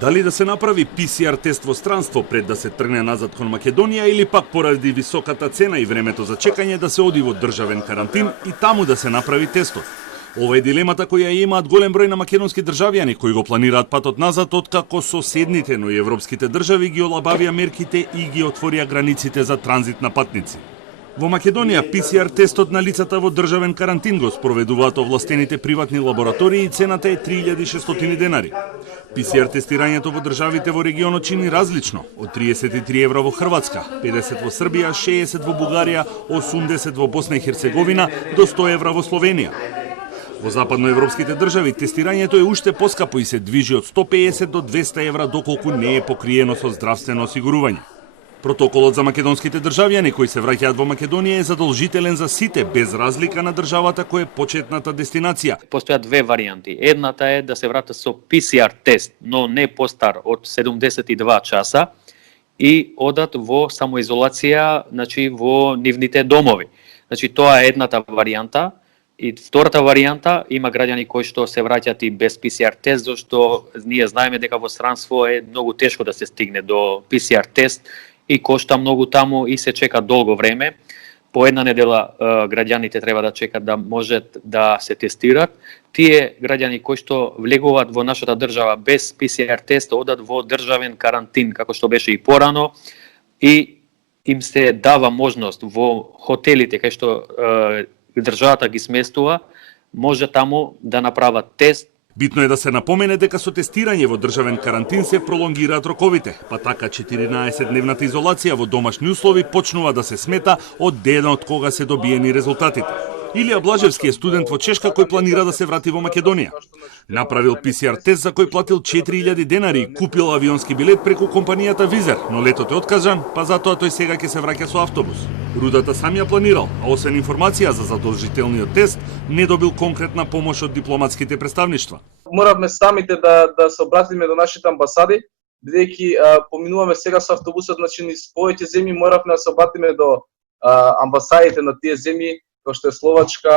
Дали да се направи ПСР тест во странство пред да се тргне назад кон Македонија или пак поради високата цена и времето за чекање да се оди во државен карантин и таму да се направи тестот. Ова е дилемата која ја имаат голем број на македонски државјани кои го планираат патот назад откако соседните, но и европските држави ги олабавија мерките и ги отворија границите за транзит на патници. Во Македонија ПСР тестот на лицата во државен карантин го спроведуваат овластените приватни лаборатории и цената е 3600 денари. ПСР тестирањето во државите во регионот чини различно, од 33 евра во Хрватска, 50 во Србија, 60 во Бугарија, 80 во Босна и Херцеговина, до 100 евра во Словенија. Во западноевропските држави тестирањето е уште поскапо и се движи од 150 до 200 евра доколку не е покриено со здравствено осигурување. Протоколот за македонските државјани кои се враќаат во Македонија е задолжителен за сите, без разлика на државата која е почетната дестинација. Постојат две варијанти. Едната е да се вратат со ПСР тест, но не постар од 72 часа и одат во самоизолација, значи во нивните домови. Значи тоа е едната варијанта. И втората варијанта, има граѓани кои што се враќаат и без ПСР тест, зашто ние знаеме дека во странство е многу тешко да се стигне до ПСР тест и кошта многу таму и се чека долго време. По една недела граѓаните треба да чекат да можат да се тестират. Тие граѓани кои што влегуваат во нашата држава без ПСР тест одат во државен карантин, како што беше и порано, и им се дава можност во хотелите кај што државата ги сместува, може таму да направат тест. Битно е да се напомене дека со тестирање во државен карантин се пролонгираат роковите, па така 14-дневната изолација во домашни услови почнува да се смета од денот кога се добиени резултатите. Илија Блажевски е студент во Чешка кој планира да се врати во Македонија. Направил ПСР тест за кој платил 4000 денари и купил авионски билет преку компанијата Визер, но летот е откажан, па затоа тој сега ќе се враќа со автобус. Рудата сам ја планирал, а освен информација за задолжителниот тест, не добил конкретна помош од дипломатските представништва. Моравме самите да се обратиме до нашите амбасади, бидејќи поминуваме сега со автобусот, значи низ повеќе земји моравме да се обратиме до амбасадите на тие земји, како што е Словачка,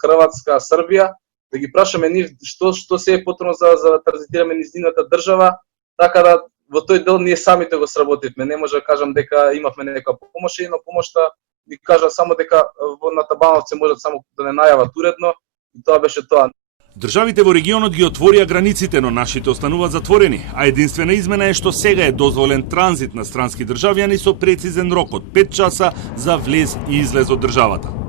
Хрватска, Србија, да ги прашаме нив што се е потребно за да транзитираме низ нивната држава, така да во тој дел ние самите го сработивме. Не може да кажам дека имавме некоја помош, но помошта ми кажа само дека на Табановци можат само да не најават уредно и тоа беше тоа. Државите во регионот ги отворија границите, но нашите остануваат затворени, а единствена измена е што сега е дозволен транзит на странски државјани со прецизен рок од 5 часа за влез и излез од државата.